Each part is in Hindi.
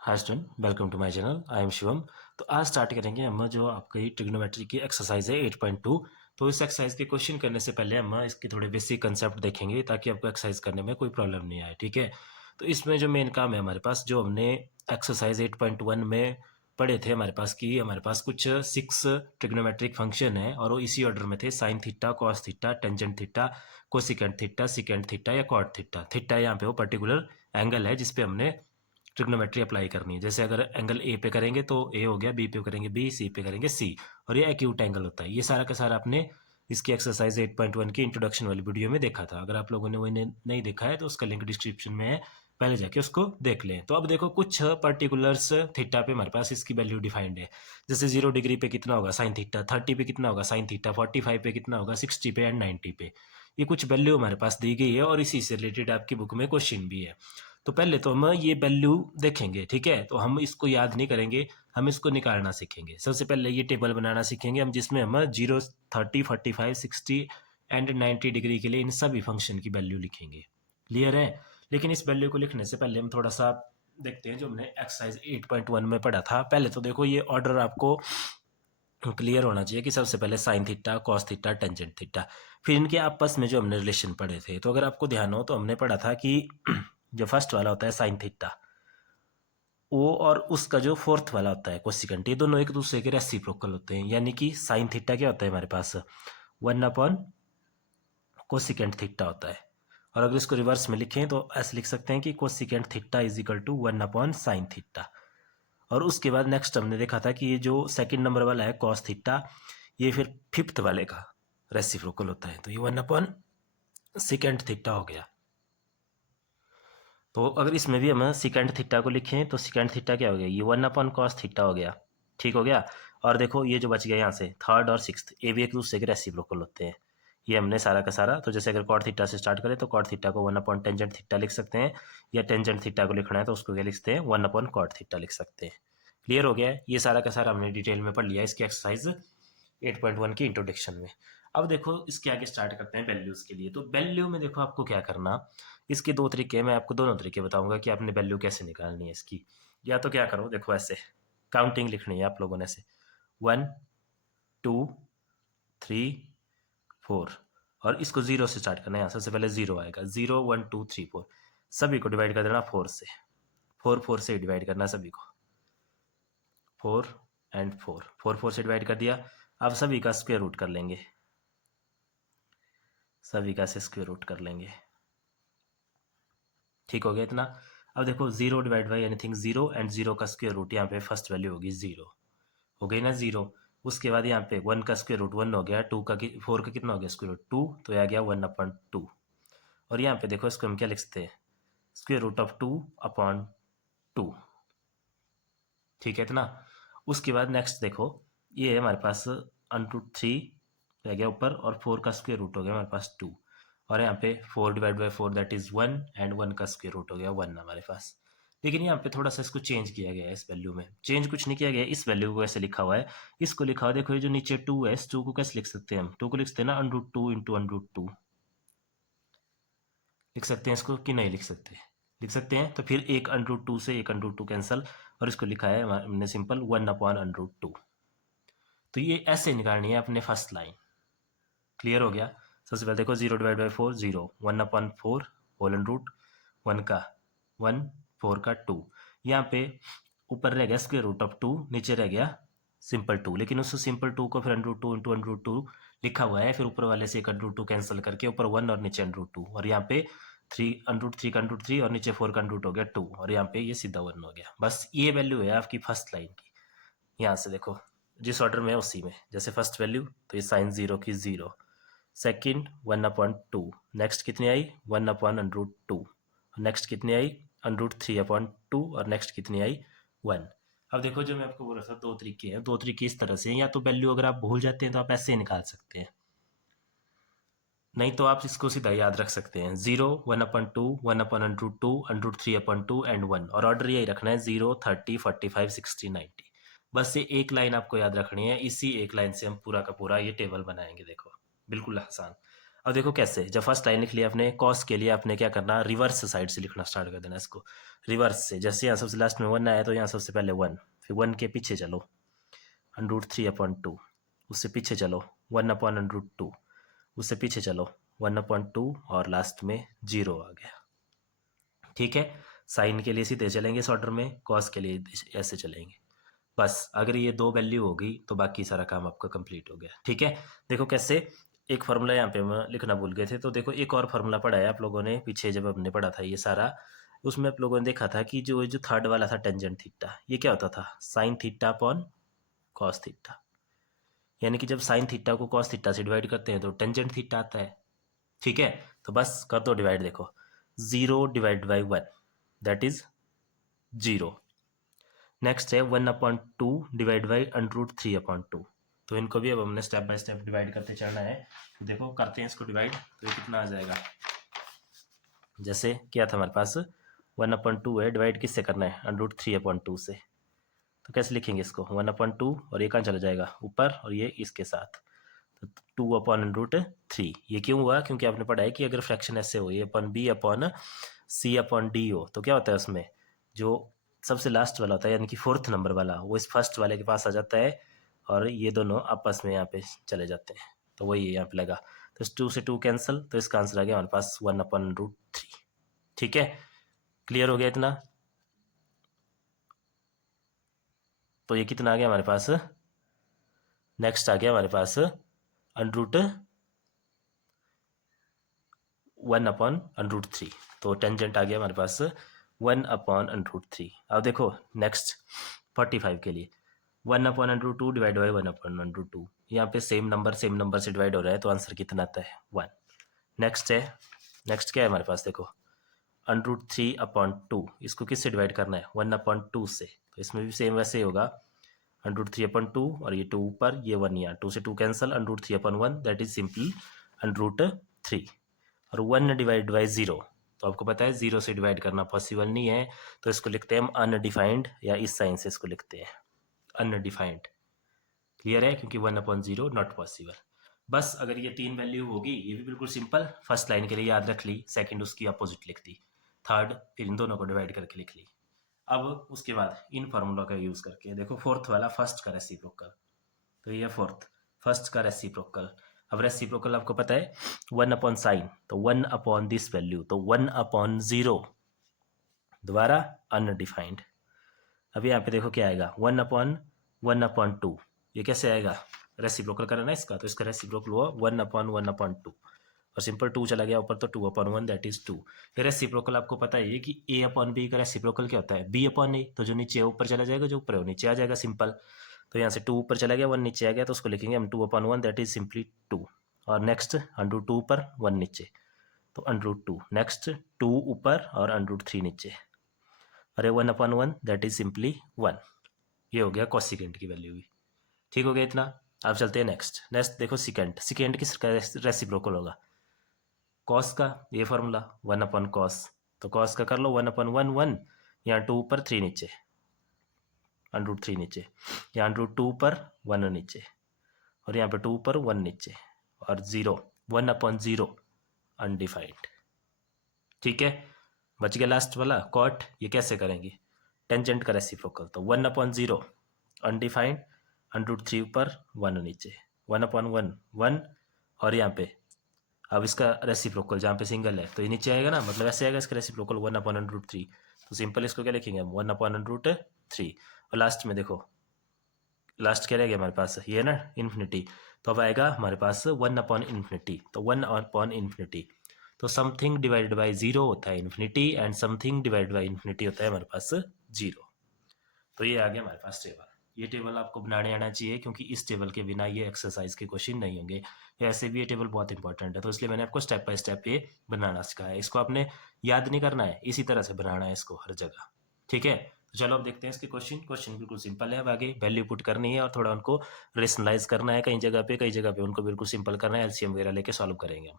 Hi student, welcome to my channel. I am Shivam. तो आज स्टार्ट करेंगे हम जो आपकी ट्रिग्नोमेट्री की एक्सरसाइज है 8.2। तो इस एक्सरसाइज के क्वेश्चन करने से पहले हम इसके थोड़े बेसिक कंसेप्ट देखेंगे ताकि आपको एक्सरसाइज करने में कोई प्रॉब्लम नहीं आए। ठीक है। तो इसमें जो मेन काम है हमारे पास, जो हमने एक्सरसाइज 8.1 में पढ़े थे, हमारे पास कुछ 6 ट्रिग्नोमेट्रिक फंक्शन है और वो इसी ऑर्डर में थे: sine theta, cos theta, tangent theta, cosecant theta, secant theta या कॉट थीटा। थीटा यहाँ पे वो पर्टिकुलर एंगल है जिसपे हमने ट्रिग्नोमेट्री अप्लाई करनी है। जैसे अगर एंगल ए पे करेंगे तो ए हो गया, बी पे करेंगे बी, सी पे करेंगे सी, और ये एक्यूट एंगल होता है। ये सारा का सारा आपने इसकी एक्सरसाइज 8.1 की इंट्रोडक्शन वाली वीडियो में देखा था। अगर आप लोगों ने वो नहीं देखा है तो उसका लिंक डिस्क्रिप्शन में है, पहले जाके उसको देख लें। तो अब देखो कुछ पर्टिकुलर्स थीटा पे हमारे पास इसकी वैल्यू डिफाइंड है। जैसे 0 डिग्री पे कितना होगा साइन थीटा, 30 पे कितना होगा साइन थीटा, 45 पे कितना होगा, 60 पे एंड 90 पे। ये कुछ वैल्यू हमारे पास दी गई है और इसी से रिलेटेड आपकी बुक में क्वेश्चन भी है। तो पहले तो हम ये वैल्यू देखेंगे। ठीक है। तो हम इसको याद नहीं करेंगे, हम इसको निकालना सीखेंगे। सबसे पहले ये टेबल बनाना सीखेंगे हम, जिसमें हम 0, 30, 45, 60 एंड 90 डिग्री के लिए इन सभी फंक्शन की वैल्यू लिखेंगे। क्लियर है। लेकिन इस वैल्यू को लिखने से पहले हम थोड़ा सा देखते हैं जो हमने एक्सरसाइज 8.1 में पढ़ा था। पहले तो देखो ये ऑर्डर आपको क्लियर होना चाहिए कि सबसे पहले sine theta, cos theta, tangent theta, फिर इनके आपस में जो हमने रिलेशन पढ़े थे। तो अगर आपको ध्यान हो तो हमने पढ़ा था कि जो फर्स्ट वाला होता है साइन थीटा, वो और उसका जो फोर्थ वाला होता है कोसिकेंट, ये दोनों एक दूसरे के रेसिप्रोकल होते हैं। यानी कि साइन थीटा क्या होता है हमारे पास, 1 अपॉन कोसिकेंट थीटा होता है। और अगर इसको रिवर्स में लिखें तो ऐसे लिख सकते हैं कि cosecant theta is equal to 1 upon sine theta. और उसके बाद नेक्स्ट हमने देखा था कि ये जो सेकंड नंबर वाला है कॉस थीटा, ये फिर फिफ्थ वाले का रेसिप्रोकल होता है। तो ये 1 अपॉन सिकेंट थीटा हो गया। तो अगर इसमें भी हम सिकेंट थीटा को लिखें तो सिकेंट थीटा क्या हो गया, ये 1 अपॉन कॉस थीटा हो गया। ठीक हो गया। और देखो ये जो बच गया यहाँ से थर्ड और सिक्स्थ, ये भी एक दूसरे के रेसिप्रोकल होते हैं। ये हमने सारा का सारा, तो जैसे अगर कॉट थीटा से स्टार्ट करें तो कॉट थीटा को 1 अपॉन टेंजेंट थीटा लिख सकते हैं, या टेंजेंट थीटा को लिखना है तो उसको क्या लिखते हैं, 1 अपॉन कॉट थीटा लिख सकते हैं। क्लियर हो गया है। ये सारा का सारा हमने डिटेल में पढ़ लिया इसकी एक्सरसाइज 8.1 की इंट्रोडक्शन में। अब देखो इसके आगे स्टार्ट करते हैं वैल्यूज के लिए। तो वैल्यू में देखो आपको क्या करना, इसके दो तरीके हैं। मैं आपको दोनों तरीके बताऊंगा कि आपने वैल्यू कैसे निकालनी है इसकी। या तो क्या करो, देखो ऐसे काउंटिंग लिखनी है आप लोगों ने, ऐसे 1, 2, 3, 4, और इसको 0 से स्टार्ट करना है। यहाँ सबसे पहले 0 आएगा, 0, 1, 2, 3, 4, सभी को डिवाइड कर देना 4 से, 4 से डिवाइड करना सभी को, 4 एंड 4 से डिवाइड कर दिया। अब सभी का स्क्वायर रूट कर लेंगे, सभी का से स्क्वायर रूट कर लेंगे। ठीक हो गया इतना। अब देखो 0 डिवाइड बाई एनीथिंग 0, एंड 0 का स्क्वायर रूट यहाँ पे फर्स्ट वैल्यू होगी 0, हो गई ना 0। उसके बाद यहाँ पे 1 का स्क्वायर रूट 1 हो गया, 4 का कितना हो गया स्क्वायर रूट 2, तो यह आ गया 1/2। और यहाँ पे देखो इसको हम क्या लिख सकते हैं, स्क्वायर रूट ऑफ 2/2। ठीक है इतना। उसके बाद नेक्स्ट देखो, ये है हमारे पास √3 रह गया ऊपर, और 4 का स्क्वायर रूट हो गया हमारे पास 2, और यहाँ पे 4 divide by 4 that is 1, and 1 का स्क्वायर रूट हो गया 1 हमारे पास। लेकिन यहाँ पे थोड़ा सा इसको चेंज किया गया है, इस वैल्यू में चेंज कुछ नहीं किया गया। इस वैल्यू को ऐसे लिखा हुआ है, इसको लिखा हुआ है, देखो ये जो नीचे 2 है, इस 2 को कैसे लिख सकते हैं हम, 2 को लिख सकते हैं ना √2 इंटू √2, लिख सकते हैं इसको कि नहीं लिख सकते, लिख सकते हैं। तो फिर एक √2 से एक √2 कैंसल, और इसको लिखा है हमने सिंपल 1/√2। तो ये ऐसे निकालनी है अपने फर्स्ट लाइन। क्लियर हो गया। सबसे पहले देखो 0 divide by 4 0, 1/4 whole and root, 1 का 1, 4 का 2, यहाँ पे ऊपर रह गया स्क्वायर रूट ऑफ 2, नीचे रह गया सिंपल 2, लेकिन उस सिंपल 2 को फिर √2 इंटू √2 लिखा हुआ है, फिर ऊपर वाले से एक √2 कैंसिल करके ऊपर 1 और नीचे √2, और यहाँ पे 3 √3 का √3 और नीचे 4 का √2 हो गया 2, और यहाँ पे ये सीधा 1 हो गया। बस ये वैल्यू है आपकी फर्स्ट लाइन की। यहाँ से देखो जिस ऑर्डर में है उसी में, जैसे फर्स्ट वैल्यू तो ये साइन 0 की 0, सेकंड 1/2, नेक्स्ट कितनी आई 1/√2, नेक्स्ट कितनी आई √3/2, और नेक्स्ट कितनी आई 1। अब देखो जो मैं आपको बोल रहा था, दो तरीके हैं, दो तरीके इस तरह से हैं। या तो वैल्यू अगर आप भूल जाते हैं तो आप ऐसे ही निकाल सकते हैं, नहीं तो आप इसको सीधा याद रख सकते हैं, 0, 1/2, 1/√2, √3/2 एंड 1, और ऑर्डर यही रखना है 0, 30, 45, 60, 90। बस ये एक लाइन आपको याद रखनी है, इसी एक लाइन से हम पूरा का पूरा ये टेबल बनाएंगे। देखो बिल्कुल आसान। अब देखो कैसे, जब फर्स्ट लाइन लिख लिया आपने, कॉस के लिए आपने क्या करना, रिवर्स साइड से लिखना स्टार्ट कर देना इसको, रिवर्स से। जैसे यहाँ सबसे लास्ट में 1 आया तो यहाँ सबसे पहले 1, फिर 1 के पीछे चलो √3/2, उससे पीछे चलो 1/√2, उससे पीछे चलो 1/2 और लास्ट में 0 आ गया। ठीक है, साइन के लिए सीधे चलेंगे इस ऑर्डर में, कॉस के लिए ऐसे चलेंगे। बस अगर ये 2 वैल्यू हो गई तो बाकी सारा काम आपका कंप्लीट हो गया। ठीक है, देखो कैसे, एक फार्मूला यहाँ पे हम लिखना भूल गए थे, तो देखो एक और फार्मूला पढ़ा है आप लोगों ने पीछे, जब हमने पढ़ा था ये सारा, उसमें आप लोगों ने देखा था कि जो थर्ड वाला था टेंजेंट थीटा, ये क्या होता था, sine theta upon cos theta. यानी कि जब साइन थीटा को कॉस थीटा से डिवाइड करते हैं तो टेंजेंट थीटा आता है। ठीक है, तो बस कर दो डिवाइड, देखो 0/1 दैट इज 0। नेक्स्ट है 1/2 डिवाइड बाई √3/2। तो इनको भी अब हमने स्टेप बाय स्टेप डिवाइड करते चलना है। देखो करते हैं इसको डिवाइड, तो ये कितना आ जाएगा, जैसे क्या था हमारे पास 1/2 है, डिवाइड किससे करना है, √3/2 से। तो कैसे लिखेंगे इसको, 1/2 और ये कहाँ चला जाएगा ऊपर, और ये इसके साथ, तो 2/√3। ये क्यों हुआ, क्योंकि आपने पढ़ा है कि अगर फ्रैक्शन ऐसे हो, A/B/C/D हो, तो क्या होता है उसमें, जो सबसे लास्ट वाला होता है यानी कि 4th नंबर वाला, वो इस फर्स्ट वाले के पास आ जाता है और ये दोनों आपस में यहाँ पे चले जाते हैं। तो वही है यहाँ पे लगा, तो 2 से 2 कैंसिल, तो इसका आंसर आ गया हमारे पास 1/√3। ठीक है, क्लियर हो गया इतना। तो ये कितना आ गया हमारे पास, नेक्स्ट आ गया हमारे पास √1/√3। तो टेंजेंट आ गया हमारे पास 1/√3। अब देखो नेक्स्ट 45 के लिए 1/√2 डिवाइड बाई 1/√2, यहाँ पे सेम नंबर से डिवाइड हो रहा है, तो आंसर कितना आता है 1। नेक्स्ट है, नेक्स्ट क्या है हमारे पास, देखो √3/2, इसको किससे डिवाइड करना है, 1/2 से। तो इसमें भी सेम वैसे ही होगा, √3/2 और ये 2 ऊपर, ये 1 यहाँ, 2 से 2 कैंसल, √3/1 दैट इज सिंपल √3। और 1 डिवाइड बाई 0, तो आपको पता है 0 से डिवाइड करना पॉसिबल नहीं है, तो इसको लिखते हैं हम अनडिफाइंड, या इस साइन से इसको लिखते हैं अनडिफाइंड। क्लियर है, क्योंकि 1/0 नॉट पॉसिबल। बस अगर ये 3 वैल्यू होगी, ये भी बिल्कुल सिंपल, फर्स्ट लाइन के लिए याद रख ली, सेकंड उसकी अपोजिट लिख दी, थर्ड फिर इन दोनों को डिवाइड करके लिख ली। अब उसके बाद इन फार्मूला का यूज़ करके देखो, फोर्थ वाला फर्स्ट का रेसिप्रोकल, तो ये फोर्थ फर्स्ट का रेसिप्रोकल। अब रेसिप्रोकल आपको पता है 1/sin, तो 1/दिस वैल्यू, तो 1/0, दोबारा अनडिफाइंड। अब यहाँ पे देखो क्या आएगा 1/1/2, ये कैसे आएगा, रेसिप्रोकल करना है इसका, तो इसका रेसिप्रोकल हुआ 1/1/2 और सिंपल 2 चला गया ऊपर, तो 2/1 दैट इज 2। फिर रेसिप्रोकल आपको पता है कि A/B का रेसिप्रोकल क्या होता है, B/A, तो जो नीचे है ऊपर चला जाएगा, जो ऊपर है वो नीचे आ जाएगा, सिंपल। तो यहाँ से 2 ऊपर चला गया, 1 नीचे आ गया, तो उसको लिखेंगे हम 2/1 दैट इज सिंपली 2। और नेक्स्ट √2 ऊपर 1 नीचे, तो √2, नेक्स्ट 2 ऊपर और √3 नीचे, अरे 1/1 दैट इज सिंपली 1। ये हो गया कॉसिकेंट की वैल्यू भी। ठीक हो गया इतना। अब चलते हैं नेक्स्ट। नेक्स्ट देखो सिकेंट किसका रेसिप्रोकल होगा, कॉस का, ये फॉर्मूला 1/cos, तो कॉस का कर लो 1/1 यहाँ 2 ऊपर 3 नीचे, √3 नीचे, यहाँ √2 ऊपर 1 नीचे, और यहाँ पे 2 ऊपर 1 नीचे, और 0, 1/0 अनडिफाइंड। ठीक है, बच गया लास्ट वाला कॉट। ये कैसे करेंगे, टेंजेंट का रेसिप्रोकल, तो 1/0 अनडिफाइंड, √3 ऊपर 1 नीचे, 1/1 1, और यहाँ पे अब इसका रेसिप्रोकल जहाँ पे सिंगल है तो ये नीचे आएगा ना, मतलब ऐसे आएगा इसका रेसिप्रोकल 1/√3। तो सिंपल इसको क्या लिखेंगे हम 1/√3। और लास्ट में देखो, लास्ट क्या रह गया हमारे पास, ये है ना इन्फिनिटी, तो अब आएगा हमारे पास 1/∞, तो 1/∞, तो समथिंग डिवाइडेड बाई 0 होता है infinity, and something divided by infinity होता है हमारे पास 0। तो ये आ गया हमारे पास टेबल। ये टेबल आपको बनाने आना चाहिए, क्योंकि इस टेबल के बिना ये एक्सरसाइज के क्वेश्चन नहीं होंगे। ऐसे भी ये टेबल बहुत इंपॉर्टेंट है, तो इसलिए मैंने आपको स्टेप बाय स्टेप ये बनाना सिखाया है। इसको आपने याद नहीं करना है, इसी तरह से बनाना है इसको हर जगह। ठीक है, तो चलो अब देखते हैं इसके क्वेश्चन बिल्कुल सिंपल है। अब आगे वैल्यू पुट करनी है और थोड़ा उनको रेशनलाइज करना है, कई जगह पे उनको बिल्कुल सिंपल करना है, एलसीएम वगैरह लेके सॉल्व करेंगे हम।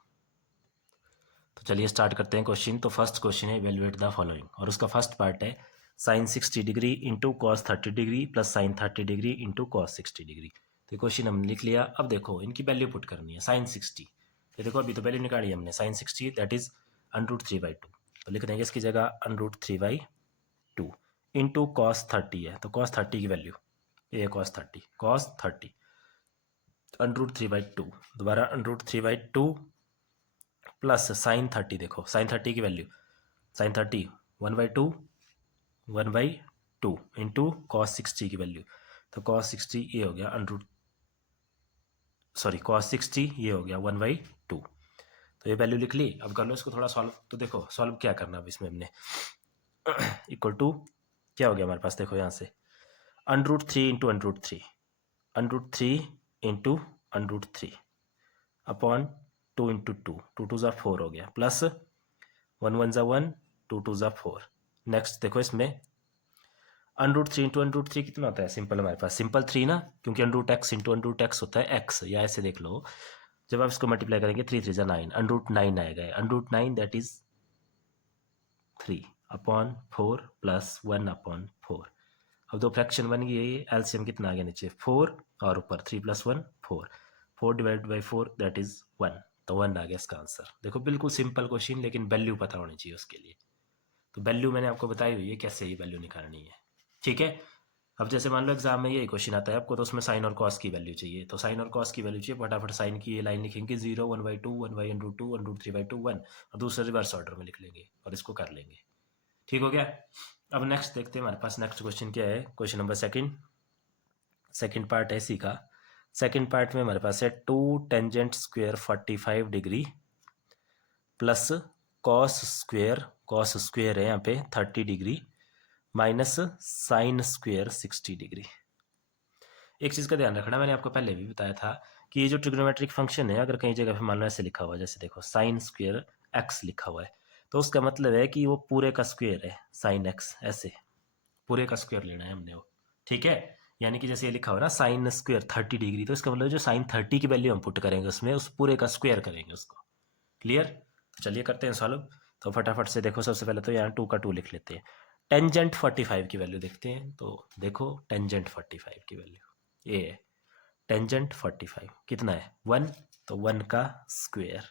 तो चलिए स्टार्ट करते हैं क्वेश्चन। तो फर्स्ट क्वेश्चन है इवेल्युएट द फॉलोइंग, और उसका फर्स्ट पार्ट है sine 60 degree into cos 30 degree plus sine 30 degree into cos 60 degree. तो क्वेश्चन हमने लिख लिया। अब देखो इनकी वैल्यू पुट करनी है। साइन 60, ये देखो अभी तो वैल्यू निकाली हमने साइन 60 दैट इज √3/2, तो लिख देंगे इसकी जगह √3/2 इंटू कॉस 30 है, तो कॉस 30 की वैल्यू ये कॉस 30 √3/2, दोबारा √3/2 प्लस साइन 30, देखो साइन 30 की वैल्यू साइन 30 1/2 इंटू कॉस 60 की वैल्यू, तो कॉस 60 ये हो गया कॉस 60 ये हो गया 1/2, तो ये वैल्यू लिख ली। अब कर लो इसको थोड़ा सॉल्व, तो देखो सॉल्व क्या करना अब इसमें हमने इक्वल टू क्या हो गया हमारे पास, देखो यहाँ से √3 इंटू √3 अपॉन 2 इंटू 2 ज़ा 4 हो गया, प्लस 1 1 ज़ा 1 2 ज़ा 4। नेक्स्ट देखो इसमें √3 इंटू √3 कितना होता है, सिंपल हमारे पास सिंपल 3 ना, क्योंकि √x इंटू √x होता है x, या ऐसे देख लो जब आप इसको मल्टीप्लाई करेंगे 3 3 ज़ा 9 √9 आएगा, √9 that is 3 upon 4 plus 1 upon 4। अब दो फ्रैक्शन बन गई है, एलसीएम कितना आ गया नीचे 4 और ऊपर 3 + 1 4, 4 डिवाइड बाई 4 दैट इज 1, तो 1 आ गया इसका आंसर। देखो बिल्कुल सिंपल क्वेश्चन, लेकिन वैल्यू पता होनी चाहिए उसके लिए, तो वैल्यू मैंने आपको बताई हुई है कैसे ये वैल्यू निकालनी है, ठीक है। अब जैसे मान लो एग्जाम में ये क्वेश्चन आता है आपको, तो उसमें साइन और कॉस की वैल्यू चाहिए, तो साइन और कॉस की वैल्यू चाहिए, फटाफट साइन की ये लाइन लिखेंगे 0 1/2 1/√2 √3/2 1, और दूसरे रिवर्स ऑर्डर में लिख लेंगे और इसको कर लेंगे, ठीक हो गया। अब नेक्स्ट देखते हैं हमारे पास नेक्स्ट क्वेश्चन क्या है, क्वेश्चन नंबर सेकंड पार्ट है इसी का। सेकंड पार्ट में हमारे पास है 2 tangent square 45 degree plus cos square है यहाँ पे 30 degree minus sine square 60 degree. एक चीज़ का ध्यान रखना, मैंने आपको पहले भी बताया था कि ये जो ट्रिग्नोमेट्रिक फंक्शन है, अगर कहीं जगह पे मान लो ऐसे लिखा हुआ है, जैसे देखो साइन स्क्वायर x लिखा हुआ है, तो उसका मतलब है कि वो पूरे का स्क्वायर है साइन x, ऐसे पूरे का स्क्वायर लेना है हमने वो, ठीक है। यानी कि जैसे ये लिखा हुआ है ना साइन स्क्वायर 30 डिग्री, तो इसका मतलब जो साइन 30 की वैल्यू हम पुट करेंगे उसमें, उस पूरे का स्क्वायर करेंगे उसको, क्लियर। तो चलिए करते हैं सॉल्व। तो फटाफट से देखो, सबसे पहले तो यहाँ 2 का 2 लिख लेते हैं। टेंजेंट 45 की वैल्यू देखते हैं, तो देखो टेंजेंट 45 की वैल्यू ये है, टेंजेंट 45 कितना है 1, तो 1 का स्क्वायर,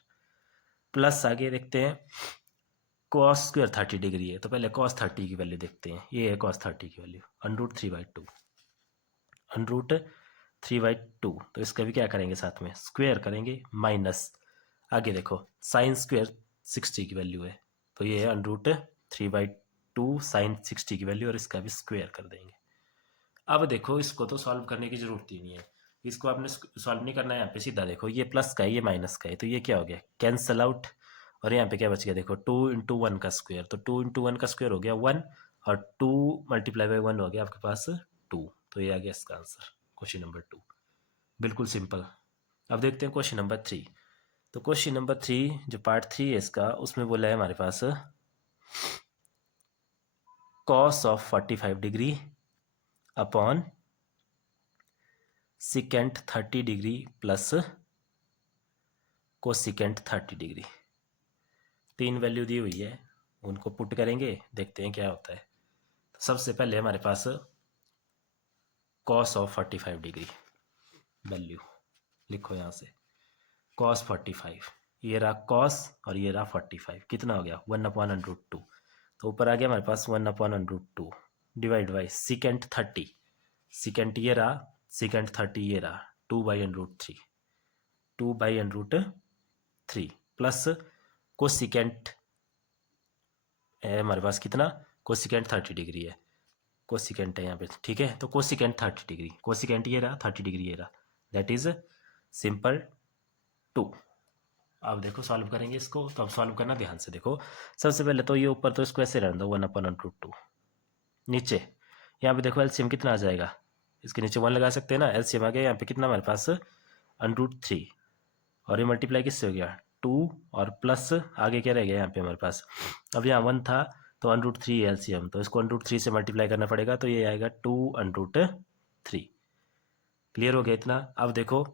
प्लस आगे देखते हैं कॉस स्क्वायर 30 डिग्री है, तो पहले कॉस 30 की वैल्यू देखते हैं, ये है कॉस 30 की वैल्यू √3/2 √3/2, तो इसका भी क्या करेंगे साथ में स्क्वायर करेंगे, माइनस आगे देखो साइन स्क्वायर 60 की वैल्यू है, तो ये है √3/2 साइन 60 की वैल्यू, और इसका भी स्क्वायर कर देंगे। अब देखो इसको तो सॉल्व करने की जरूरत ही नहीं है, इसको आपने सॉल्व नहीं करना है, यहाँ पे सीधा देखो ये प्लस का है ये माइनस का है, तो ये क्या हो गया कैंसल आउट, और यहाँ पे क्या बच गया देखो 2 × 1 का स्क्वायर, तो 2 × 1 का स्क्वायर हो गया 1, और 2 × 1 हो गया आपके पास 2, तो ये आ गया इसका आंसर क्वेश्चन नंबर 2, बिल्कुल सिंपल। अब देखते हैं क्वेश्चन नंबर 3। तो क्वेश्चन नंबर 3 जो पार्ट 3 है इसका, उसमें बोला है हमारे पास cos of 45 degree upon secant 30 degree plus cosecant 30 degree, 3 value दी हुई है, उनको पुट करेंगे, देखते हैं क्या होता है। तो सबसे पहले हमारे पास कॉस ऑफ 45 डिग्री वैल्यू लिखो यहाँ से, कॉस 45, ये रहा कॉस और ये रहा 45, कितना हो गया 1/√2, तो ऊपर आ गया हमारे पास 1/√2 डिवाइड बाई सिकेंट 30, सिकेंट ये रहा, सिकेंट 30 ये रहा, 2/√3 2/√3 प्लस कोसिकेंट है हमारे पास कितना, कोसिकेंट 30 डिग्री है, कोसिकेंट है यहाँ पे, ठीक है। तो कोसिकेंट 30 डिग्री, कोसिकेंट ये रहा 30 डिग्री ये रहा, दैट इज सिंपल 2। अब देखो सॉल्व करेंगे इसको, तो अब सॉल्व करना ध्यान से देखो। सबसे पहले तो ये ऊपर तो इसको ऐसे रहने दो 1/√2, नीचे यहाँ पे देखो एलसीएम कितना आ जाएगा, इसके नीचे 1 लगा सकते हैं ना, एलसीएम आ गया यहाँ पे कितना हमारे पास √3, और ये मल्टीप्लाई किससे हो गया 2, और प्लस आगे क्या रह गया यहाँ पे हमारे पास, अब यहाँ 1 था तो √3 एलसीएम, तो इसको √3 से मल्टीप्लाई करना पड़ेगा, तो ये आएगा 2/3, क्लियर हो गया इतना। अब देखो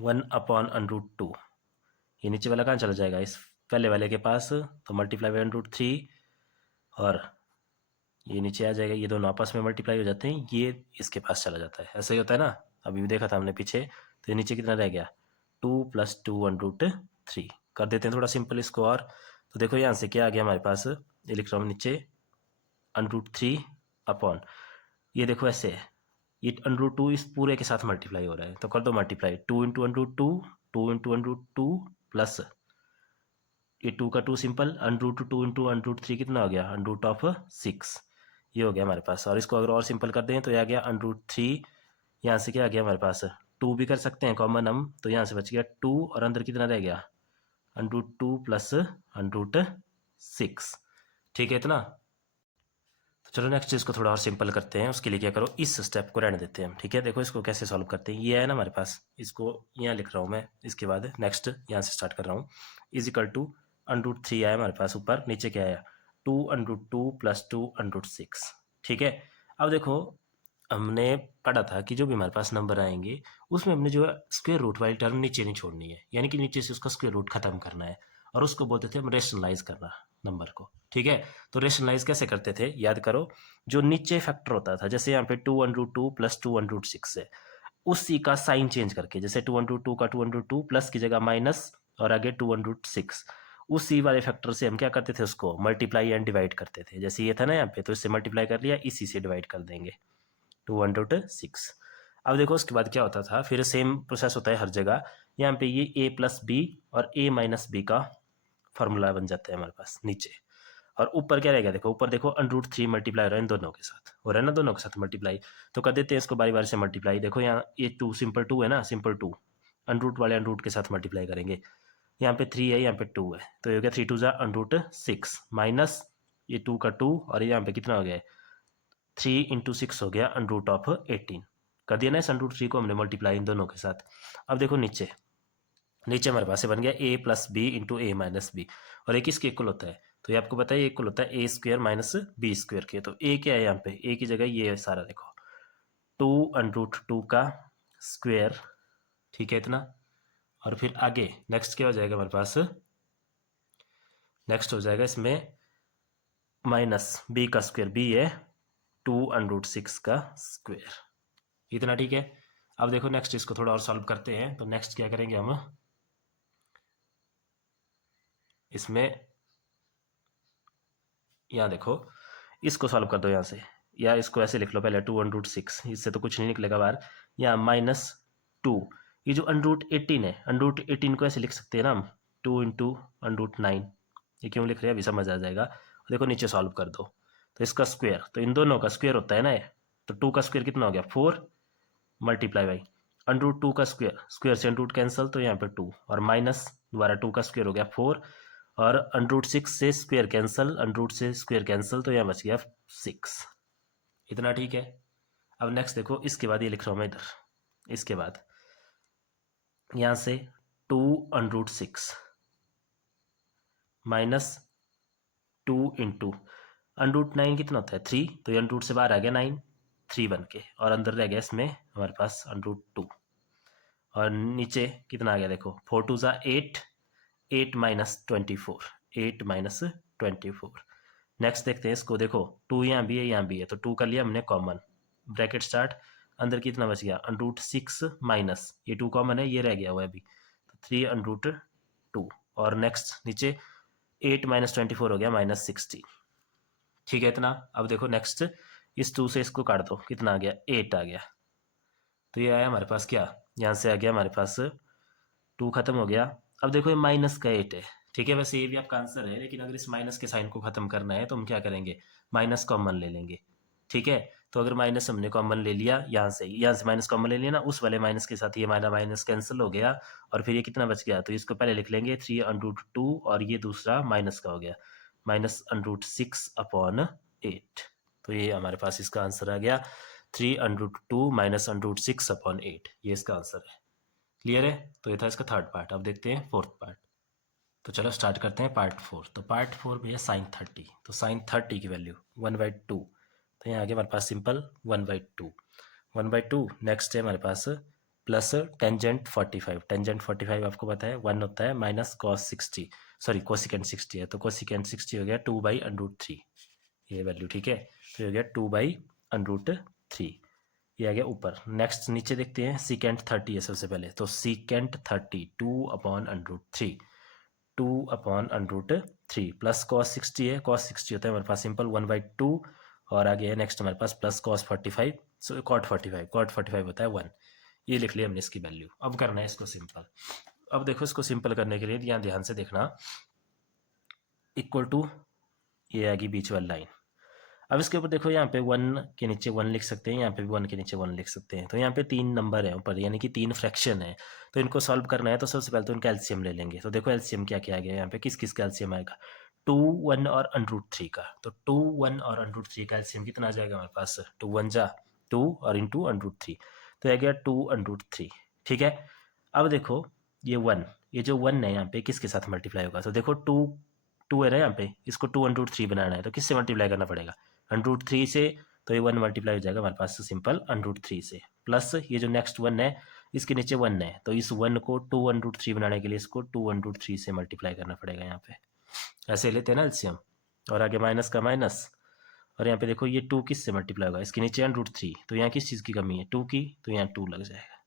1/√2, ये नीचे वाला कहाँ चला जाएगा इस पहले वाले के पास, तो मल्टीप्लाई बाई √3, और ये नीचे आ जाएगा, ये दोनों आपस में मल्टीप्लाई हो जाते हैं, ये इसके पास चला जाता है, ऐसा ही होता है ना, अभी भी देखा था हमने पीछे, तो ये नीचे कितना रह गया 2 प्लस 2 अंडर रूट 3 कर देते हैं थोड़ा सिंपल इसको। और तो देखो यहाँ से क्या आ गया हमारे पास, ये लिख रहा हूँ नीचे अंडर रूट 3 अपॉन, ये देखो ऐसे है, ये अंडर रूट 2 इस पूरे के साथ मल्टीप्लाई हो रहा है, तो कर दो multiply, 2 into under root 2, 2 into under root 2 plus ये 2 का 2 simple, under root 2 into under root 3 कितना हो गया, अंडर रूट ऑफ 6, ये हो गया हमारे पास। और इसको अगर और सिंपल कर दें तो ये आ गया अंडर रूट 3, यहाँ से क्या आ गया हमारे पास, 2 भी कर सकते हैं कॉमन हम, तो यहाँ से बच गया 2 और अंदर कितना रह गया, under root 2 plus under root 6, ठीक है इतना। तो चलो नेक्स्ट चीज़ को थोड़ा और सिंपल करते हैं, उसके लिए क्या करो, इस स्टेप को रहने देते हैं हम, ठीक है। देखो इसको कैसे सॉल्व करते हैं, ये है ना हमारे पास, इसको यहाँ लिख रहा हूँ मैं, इसके बाद नेक्स्ट यहाँ से स्टार्ट कर रहा हूँ, is equal to under root 3 आया हमारे पास ऊपर, नीचे क्या आया 2 under root 2 plus 2 under root 6, ठीक है। अब देखो हमने पढ़ा था कि जो भी हमारे पास नंबर आएंगे उसमें हमने जो है स्क्वायर रूट वाली टर्म नीचे नहीं छोड़नी है, यानी कि नीचे से उसका स्क्वायर रूट खत्म करना है, और उसको बोलते थे हम रेशनलाइज करना नंबर को, ठीक है। तो रेशनलाइज कैसे करते थे, याद करो, जो नीचे फैक्टर होता था, जैसे यहाँ पे 2 under root 2 plus 2 under root 6 है, उसी का साइन चेंज करके, जैसे 2 अंडर रूट 2 का 2 अंडर रूट 2 प्लस की जगह माइनस और आगे 2 अंडर रूट 6, उसी वाले फैक्टर से हम क्या करते थे, उसको मल्टीप्लाई एंड डिवाइड करते थे, जैसे ये था ना यहाँ पे, तो इससे मल्टीप्लाई कर लिया, इसी से डिवाइड कर देंगे 2 अंडर रूट 6। अब देखो उसके बाद क्या होता था, फिर सेम प्रोसेस होता है हर जगह, यहाँ पे ये a प्लस बी और a माइनस बी का फॉर्मूला बन जाता है हमारे पास नीचे, और ऊपर क्या रहेगा, देखो ऊपर देखो अंडर रूट 3 मल्टीप्लाई हो रहा है इन दोनों के साथ, हो रहा है ना दोनों के साथ मल्टीप्लाई, तो कर देते हैं इसको बारी बारी से मल्टीप्लाई। देखो यहाँ ये 2 सिंपल 2 है ना, सिंपल 2 अंडर रूट वाले अंडर रूट के साथ मल्टीप्लाई करेंगे, यहाँ पे 3 है यहाँ पे 2 है, तो ये हो गया 3 2 जा अंडर रूट 6 माइनस ये 2 का 2, और यहाँ पे कितना हो गया 3 इंटू 6 हो गया अंडर रूट ऑफ 18, कर दिया ना इस अंडर रूट 3 को हमने मल्टीप्लाई इन दोनों के साथ। अब देखो नीचे नीचे हमारे पास बन गया a plus B into A minus B, और एक इसके इक्वल होता है, तो ये आपको पता है इक्वल होता है ए स्क्वायर माइनस बी स्क्वायर के, तो ए क्या है यहाँ पे, ए की जगह ये है सारा, देखो 2 अंडर रूट 2 का स्क्वायर, ठीक है इतना। और फिर आगे नेक्स्ट क्या हो जाएगा हमारे पास, नेक्स्ट हो जाएगा इसमें माइनस बी का स्क्वायर, बी है 2 अंडर रूट 6 का स्क्वायर, इतना, ठीक है। अब देखो नेक्स्ट इसको थोड़ा और सॉल्व करते हैं, तो नेक्स्ट क्या करेंगे हम, इसमें यहाँ देखो इसको सॉल्व कर दो यहाँ से, या इसको ऐसे लिख लो पहले 2 अंडर रूट 6, इससे तो कुछ नहीं निकलेगा बाहर, यहाँ माइनस 2, ये जो अंडर रूट 18 है, अंडर रूट 18 को ऐसे लिख सकते हैं ना हम 2 इंटू अंडर रूट 9, ये क्यों लिख रहे हैं अभी समझ आ जाएगा। देखो नीचे सॉल्व कर दो, तो इसका स्क्वायर, तो इन दोनों का स्क्वायर होता है ना ये, तो 2 का स्क्वायर कितना हो गया 4 मल्टीप्लाई बाई अंडर रूट 2 का स्क्वायर, स्क्वायर से अंडर रूट कैंसिल, तो यहाँ पे 2 और माइनस दोबारा 2 का स्क्वायर हो गया 4, और अंडर रूट 6 से स्क्वायर कैंसिल, अंडर रूट से स्क्वायर कैंसिल, तो यहाँ बच गया 6, इतना, ठीक है। अब नेक्स्ट देखो इसके बाद ये लिख रहा हूँ मैं इधर, इसके बाद यहाँ से 2 under root 6 minus 2 into under root 9 कितना होता है 3, तो ये अंडर रूट से बाहर आ गया 9, 3 बन के, और अंदर रह गया इसमें हमारे पास अंडर रूट 2, और नीचे कितना आ गया देखो 4 2 ज़ा 8, 8 माइनस 24, 8 माइनस 24। नेक्स्ट देखते हैं इसको, देखो 2 यहाँ भी है यहाँ भी है, तो 2 कर लिया हमने कॉमन, ब्रैकेट स्टार्ट, अंदर कितना बच गया अंडर रूट 6 माइनस ये 2 कॉमन है, ये रह गया हुआ है अभी, तो 3 अंडर रूट 2, और नेक्स्ट नीचे 8 माइनस 24 हो गया माइनस 16, ठीक है इतना। अब देखो नेक्स्ट इस 2 से इसको काट दो, कितना आ गया 8 आ गया, तो ये आया हमारे पास क्या, यहाँ से आ गया हमारे पास 2 खत्म हो गया। अब देखो ये माइनस का 8 है, ठीक है, वैसे ये भी आपका आंसर है, लेकिन अगर इस माइनस के साइन को खत्म करना है तो हम क्या करेंगे, माइनस कॉमन ले लेंगे, ठीक है। तो अगर माइनस हमने कॉमन ले लिया यहाँ से माइनस कॉमन ले लिया ना, उस वाले माइनस के साथ ये माइनस माइनस कैंसिल हो गया, और फिर ये कितना बच गया, तो इसको पहले लिख लेंगे 3 अंडर रूट 2, और ये दूसरा माइनस का हो गया माइनस अंडर रूट 6 अपॉन 8, तो ये हमारे पास इसका आंसर आ गया 3 under root 2 minus under root 6 upon 8, ये इसका आंसर है। क्लियर है, तो ये था इसका थर्ड पार्ट। अब देखते हैं फोर्थ पार्ट, तो चलो स्टार्ट करते हैं पार्ट 4। तो पार्ट 4 भैया साइन 30, तो साइन 30 की वैल्यू 1/2, तो यहाँ आगे हमारे पास सिंपल 1/2, 1/2। नेक्स्ट है हमारे पास प्लस टेंजेंट 45, टेंजेंट 45 आपको पता है 1 होता है, माइनस कॉस 60, सॉरी कोसिकेंट 60 है, तो कोसिकेंट 60 हो गया 2/√3, ये वैल्यू, ठीक है, तो हो गया 2/√3। ये आ गया ऊपर। नेक्स्ट नीचे देखते हैं, सीकेंट 30 है सबसे पहले, तो सीकेंट 30 2/√3, 2/√3 प्लस कॉस 60 है, कॉस 60 होता है हमारे पास सिंपल 1/2, और आगे है नेक्स्ट हमारे पास प्लस कॉस 45, सो कॉट 45 होता है 1। ये लिख लिया हमने इसकी वैल्यू। अब करना है इसको सिंपल। अब देखो इसको सिंपल करने के लिए यहाँ ध्यान से देखना, इक्वल टू ये आएगी बीच वाली लाइन। अब इसके ऊपर देखो यहाँ पे 1 के नीचे 1 लिख सकते हैं, यहाँ पे भी 1 के नीचे 1 लिख सकते हैं। तो यहाँ पे 3 नंबर है ऊपर, यानी कि 3 फ्रैक्शन है। तो इनको सॉल्व करना है तो सबसे पहले तो इनका एलसीएम ले लेंगे। तो देखो एलसीएम क्या क्या आ गया यहाँ पे, किस किस का एलसीएम आएगा, 2 1 और √3 का। तो 2 1 और √3 का एलसीएम कितना आ जाएगा हमारे पास, 2 1 जा 2 और इंटू √3, तो आ गया 2 √3। ठीक है। अब देखो ये 1, ये जो 1 है यहाँ पे किसके साथ मल्टीप्लाई होगा, तो देखो 2 है ना यहाँ पे, इसको 2 √3 बनाना है तो किससे मल्टीप्लाई करना पड़ेगा, √3 से। तो ये 1 मल्टीप्लाई हो जाएगा हमारे पास सिंपल √3 से, प्लस ये जो नेक्स्ट 1 है इसके नीचे 1 है, तो इस 1 को 2 √3 बनाने के लिए इसको 2 √3 से मल्टीप्लाई करना पड़ेगा यहाँ पे। ऐसे लेते हैं ना एलसीएम, और आगे माइनस का माइनस, और यहाँ पे देखो ये 2 किस से मल्टीप्लाई होगा, इसके नीचे √3, तो यहाँ किस चीज़ की कमी है, 2 की, तो यहाँ 2 लग जाएगा।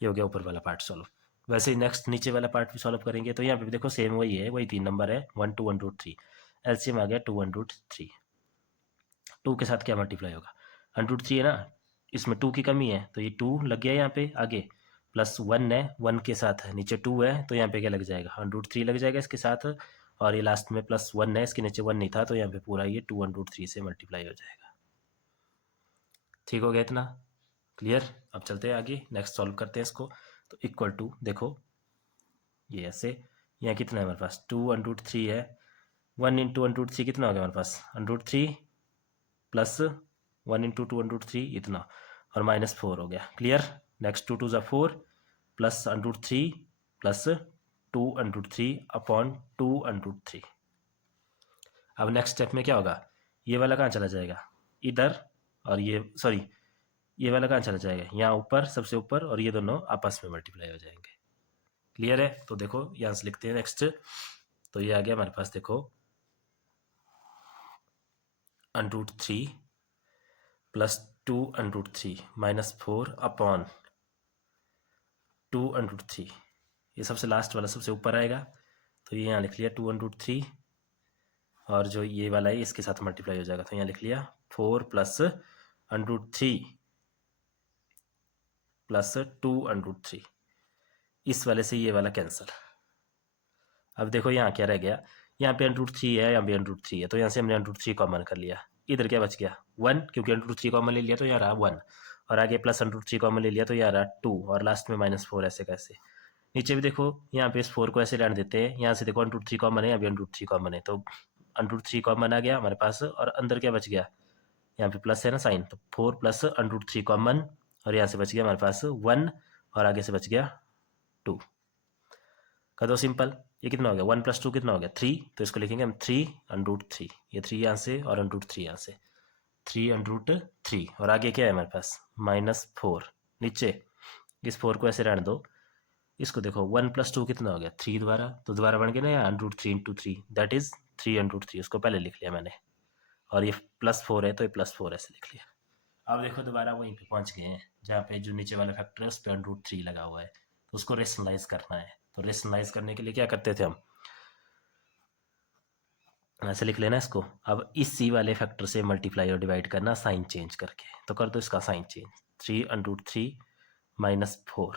ये हो गया ऊपर वाला पार्ट सॉल्व। वैसे ही नेक्स्ट नीचे वाला पार्ट भी सॉल्व करेंगे, तो यहाँ पे भी देखो सेम वही है, वही 3 नंबर है, 1 2 √3, एलसीएम आ गया 2 √3। 2 के साथ क्या मल्टीप्लाई होगा, √3 है ना, इसमें 2 की कमी है तो ये 2 लग गया यहाँ पे, आगे प्लस 1 है, 1 के साथ नीचे 2 है तो यहाँ पे क्या लग जाएगा, √3 लग जाएगा इसके साथ, और ये लास्ट में प्लस 1 है, इसके नीचे 1 नहीं था तो यहाँ पे पूरा ये 2 √3 से मल्टीप्लाई हो जाएगा। ठीक हो गया इतना, क्लियर। अब चलते हैं आगे, नेक्स्ट सॉल्व करते हैं इसको। तो इक्वल टू देखो ये ऐसे, यहाँ कितना है हमारे पास, 2 √3 है, 1 इंटू √3 कितना हो गया हमारे पास, √3 प्लस 1 इंटू 2 √3 इतना, और -4 हो गया, क्लियर। नेक्स्ट 2 2 ज़ा 4 प्लस √3 प्लस 2 √3 अपॉन 2 √3। अब नेक्स्ट स्टेप में क्या होगा, ये वाला कहाँ चला जाएगा, इधर, और ये सॉरी ये वाला कहाँ चला जाएगा, यहाँ ऊपर सबसे ऊपर, और ये दोनों आपस में मल्टीप्लाई हो जाएंगे। क्लियर है। तो देखो यहाँ से लिखते हैं नेक्स्ट, तो ये आ गया हमारे पास देखो √3 प्लस 2 √3 -4 अपॉन 2 √3, ये सबसे लास्ट वाला सबसे ऊपर आएगा, तो ये यहाँ लिख लिया 2 √3, और जो ये वाला है इसके साथ मल्टीप्लाई हो जाएगा, तो यहाँ लिख लिया 4 प्लस √3 प्लस 2 √3, इस वाले से ये वाला कैंसिल। अब देखो यहाँ क्या रह गया, यहाँ पे √3 है, यहाँ पे √3 है, तो यहाँ से हमने √3 कॉमन कर लिया, इधर क्या बच गया 1, क्योंकि √3 कॉमन ले लिया तो यहाँ रहा 1, और आगे प्लस √3 कॉमन ले लिया तो यहाँ रहा 2, और लास्ट में -4, ऐसे कैसे। नीचे भी देखो यहाँ पे इस 4 को ऐसे रहने देते हैं, यहाँ से देखो √3 कॉमन है, यहाँ पे √3 कॉमन है, तो √3 कॉमन आ गया हमारे पास, और अंदर क्या बच गया, यहाँ पे प्लस है ना साइन, तो 4 प्लस √3 कॉमन, और यहाँ से बच गया हमारे पास 1, और आगे से बच गया 2। कर दो सिंपल, ये कितना हो गया, 1 + 2 कितना हो गया 3, तो इसको लिखेंगे हम 3 √3, ये 3 यहाँ से और √3 यहाँ से, 3 √3, और आगे क्या है हमारे पास -4, नीचे इस 4 को ऐसे रहने दो, इसको देखो 1 + 2 कितना हो गया 3 दोबारा, तो दोबारा बन गया ना यहाँ √3 × 3, दैट इज 3 √3, उसको पहले लिख लिया मैंने, और ये +4 है तो ये +4 ऐसे लिख लिया। अब देखो दोबारा वहीं पे पहुंच गए हैं जहाँ पे जो नीचे वाला फैक्टर है उस पर √3 लगा हुआ है, तो उसको रेशनलाइज करना है। तो रेशनलाइज करने के लिए क्या करते थे हम, ऐसे लिख लेना इसको। अब इसी वाले फैक्टर से मल्टीप्लाई और डिवाइड करना साइन चेंज करके, तो कर दो इसका साइन चेंज, 3 √3 -4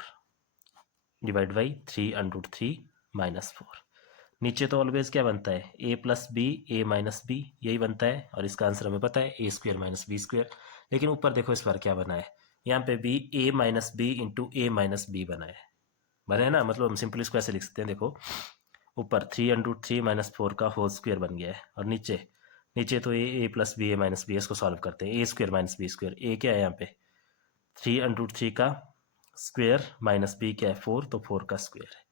डिवाइड बाई 3 √3 -4। नीचे तो ऑलवेज क्या बनता है, a + b a - b, यही बनता है, और इसका आंसर हमें पता है a² - b²। लेकिन ऊपर देखो इस बार क्या बना है, यहाँ पे भी a - b into a - b बना है ना, मतलब हम सिंपली इसको ऐसे लिख सकते हैं, देखो ऊपर 3 √3 -4 का होल स्क्वायर बन गया है, और नीचे नीचे तो a + b a - b, इसको सॉल्व करते हैं, a² - b², a क्या है यहाँ पे 3 √3 का स्क्वायर माइनस b क्या है 4, तो 4 का स्क्वायर है।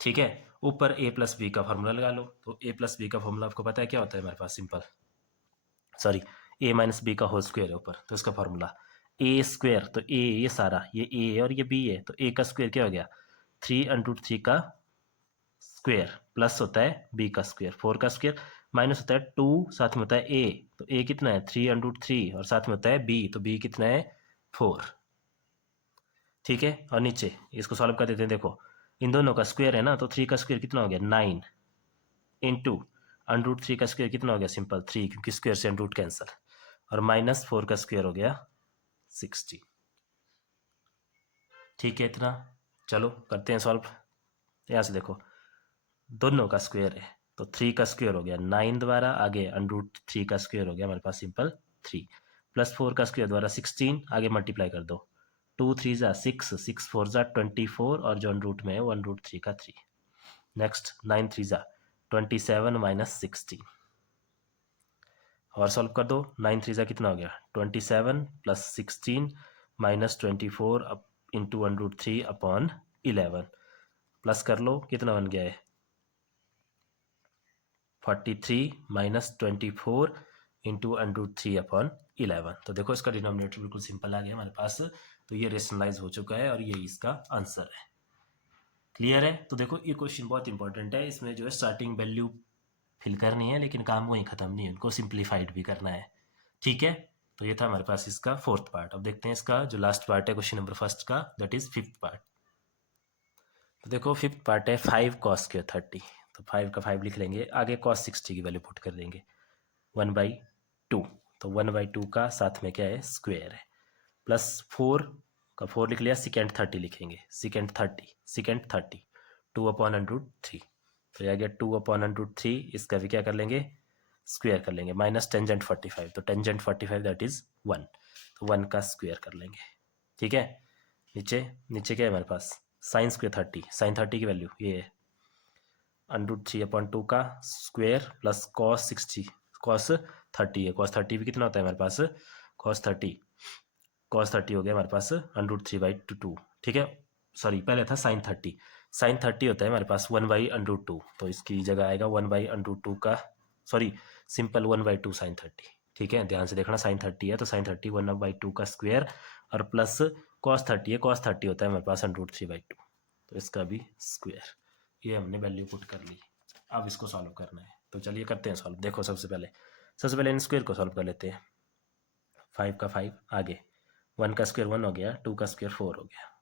ठीक है, ऊपर a + b का फॉर्मूला लगा लो, तो a + b का फॉर्मूला आपको पता है क्या होता है हमारे पास, सिंपल सॉरी a - b का होल स्क्वायर है ऊपर, तो इसका फॉर्मूला a², तो a ये सारा ये a है और ये b है, तो a का स्क्वायर क्या हो गया 3 √3 का स्क्वायर, प्लस होता है b का स्क्वायर 4 का स्क्वायर, माइनस होता है 2, साथ में होता है a, तो a कितना है 3 √3, और साथ में होता है b, तो b कितना है 4, ठीक है। और नीचे इसको सॉल्व कर देते हैं। देखो इन दोनों का स्क्वायर है ना, तो 3 का स्क्वायर कितना हो गया 9 इंटू √3 का स्क्वायर कितना हो गया सिंपल 3, क्योंकि स्क्वायर से √ कैंसिल, और -4 का स्क्वायर हो गया 60, ठीक है इतना। चलो करते हैं सॉल्व। यहाँ से देखो दोनों का स्क्वायर है, तो 3 का स्क्वायर हो गया 9 द्वारा, आगे √3 का स्क्वायर हो गया हमारे पास सिंपल 3, प्लस 4 का स्क्वायर द्वारा 16, आगे मल्टीप्लाई कर दो, 2 3 ज़ा 6, 6 4 ज़ा 24, और जो √ में है 1√3 का 3। नेक्स्ट 9 3 ज़ा 27 माइनस 16, और सॉल्व कर दो। 9 3 ज़ा कितना हो गया 27 plus 16 minus 24 into 1√3 upon 11, plus कर लो कितना बन गया है 43 माइनस 24 इंटू √3 अपॉन 11। तो देखो इसका डिनोमिनेटर बिल्कुल सिंपल आ गया हमारे पास, तो ये रेशनलाइज हो चुका है और यही इसका आंसर है। क्लियर है। तो देखो ये क्वेश्चन बहुत इंपॉर्टेंट है, इसमें जो है स्टार्टिंग वैल्यू फिल करनी है, लेकिन काम वहीं खत्म नहीं है, उनको सिंप्लीफाइड भी करना है, ठीक है। तो ये था हमारे पास इसका 4th पार्ट। अब देखते हैं इसका जो लास्ट पार्ट है क्वेश्चन नंबर 1 का, दैट इज 5th पार्ट। तो देखो 5th पार्ट है 5 cos स्क्वायर 30, तो 5 का 5 लिख लेंगे, आगे cos 60 की वैल्यू पुट कर देंगे 1/2, तो 1/2 का साथ में क्या है स्क्वायर है, प्लस 4 का 4 लिख लिया, सेकेंड 30 लिखेंगे, सेकेंड 30 2/√3, तो यह आ गया 2/√3, इसका भी क्या कर लेंगे स्क्वायर कर लेंगे, माइनस टेंजेंट 45, तो टेंजेंट 45 दैट इज 1, तो 1 का स्क्वायर कर लेंगे, ठीक है। नीचे नीचे क्या है हमारे पास साइन स्क्वायर 30, साइन 30 की वैल्यू ये है √3/2 का स्क्वायर प्लस cos 60, cos 30 है, cos 30 भी कितना होता है हमारे पास cos 30 हो गया हमारे पास √3/2, ठीक है। सॉरी पहले था साइन 30, साइन 30 होता है हमारे पास 1/√2, तो इसकी जगह आएगा 1/√2 का, सॉरी सिंपल 1/2 साइन 30, ठीक है। ध्यान से देखना साइन 30 है तो साइन 30 1/2 का स्क्वायर, और प्लस cos 30 है, cos 30 होता है हमारे पास √3/2, तो इसका भी स्क्वायर, ये हमने वैल्यू पुट कर ली। अब इसको सॉल्व करना है, तो चलिए करते हैं सॉल्व। देखो सबसे पहले इन स्क्वायर को सॉल्व कर लेते हैं। 5 का 5, आगे 1 का स्क्वायर 1 हो गया, 2 का स्क्वायर 4 हो गया,